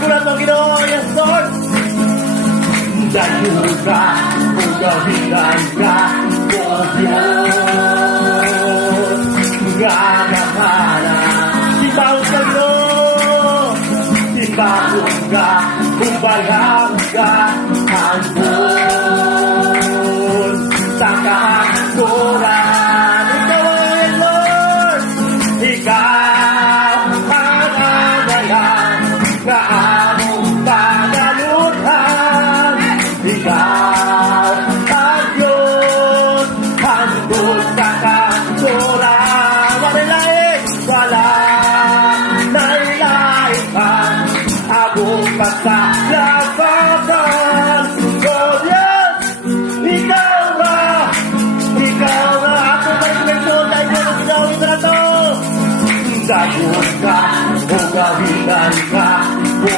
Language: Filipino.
Sulat ng Ginoo, yes Lord. Dayo ka, ugahilan ka, o Diyos. Gagakala, ibawag ka Ginoo. Ibawag ka, ubalang ka, handon. Sa kahanturan, ikaw ay Lord. Ikaw ang agayan na among panalunan. Ikaw ang Diyos, handog sa kahanturan. Wala nailain ka, agong pasala.